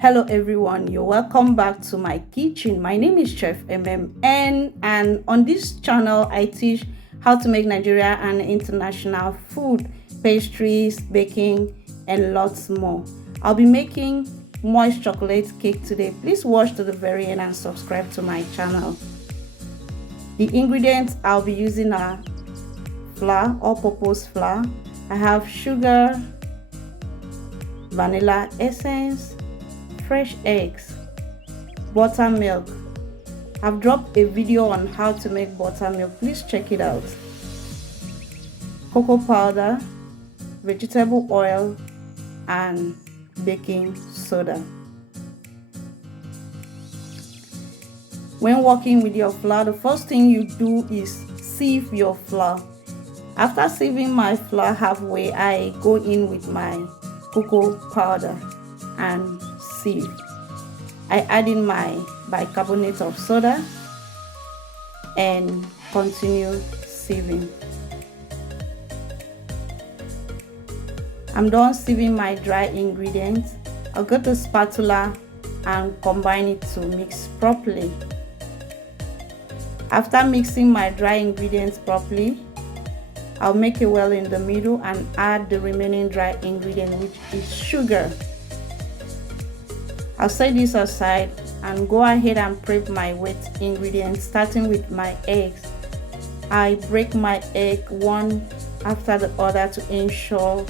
Hello everyone, you're welcome back to my kitchen. My name is Chef MMN, and on this channel I teach how to make Nigeria and international food, pastries, baking, and lots more. I'll be making moist chocolate cake today. Please watch to the very end and subscribe to my channel. The ingredients I'll be using are flour, all-purpose flour. I have sugar, vanilla essence, fresh eggs, buttermilk. I've dropped a video on how to make buttermilk. Please check it out. Cocoa powder, vegetable oil, and baking soda. When working with your flour, the first thing you do is sieve your flour. After sieving my flour halfway, I go in with my cocoa powder and sieve. I add in my bicarbonate of soda and continue sieving. I'm done sieving my dry ingredients. I'll get a spatula and combine it to mix properly. After mixing my dry ingredients properly, I'll make a well in the middle and add the remaining dry ingredient, which is sugar. I'll set this aside and go ahead and prep my wet ingredients, starting with my eggs. I break my egg one after the other to ensure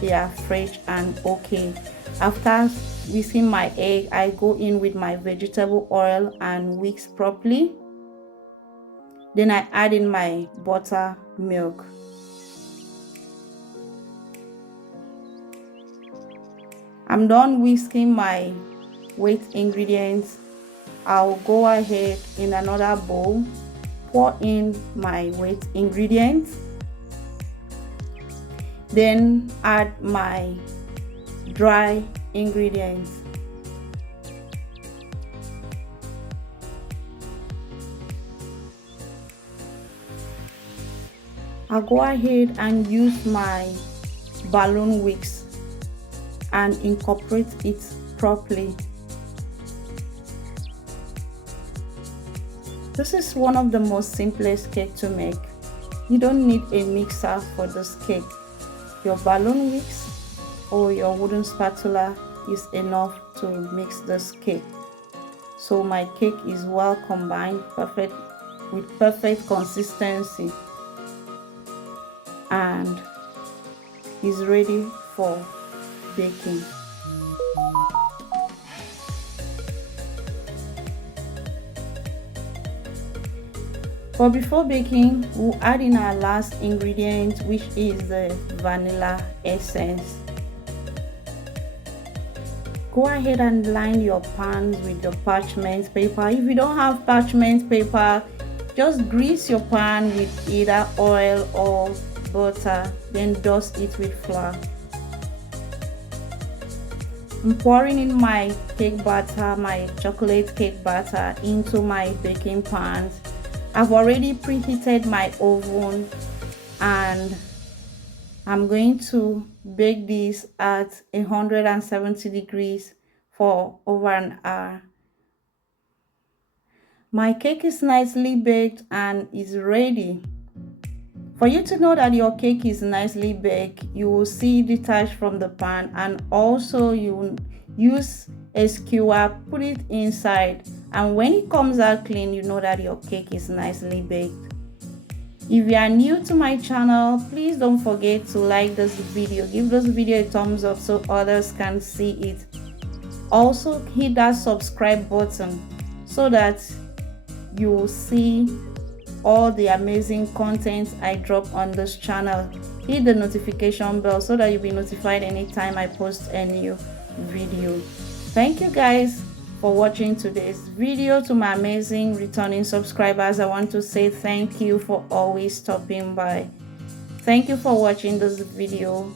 they are fresh and okay. After whisking my egg, I go in with my vegetable oil and whisk properly. Then I add in my buttermilk. I'm done whisking my wet ingredients. I'll go ahead in another bowl, pour in my wet ingredients, then add my dry ingredients. I'll go ahead and use my balloon wicks and incorporate it properly. This is one of the most simplest cake to make. You don't need a mixer for this cake. Your balloon wicks or your wooden spatula is enough to mix this cake. So my cake is well combined, with perfect consistency, and is ready for baking. But before baking, we'll add in our last ingredient, which is the vanilla essence. Go ahead and line your pans with your parchment paper. If you don't have parchment paper, just grease your pan with either oil or butter, then dust it with flour. I'm pouring in my cake batter, my chocolate cake batter, into my baking pans. I've already preheated my oven and I'm going to bake this at 170 degrees for over an hour. My cake is nicely baked and is ready. For you to know that your cake is nicely baked, you will see detached from the pan, and also you will use a skewer, put it inside, and when it comes out clean, you know that your cake is nicely baked. If you are new to my channel, please don't forget to like this video. Give this video a thumbs up so others can see it. Also hit that subscribe button so that you will see all the amazing content I drop on this channel. Hit the notification bell so that you'll be notified anytime I post a new video. Thank you guys for watching today's video. To my amazing returning subscribers, I want to say thank you for always stopping by. Thank you for watching this video.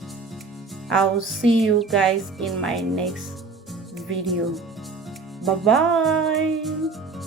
I'll see you guys in my next video. Bye bye.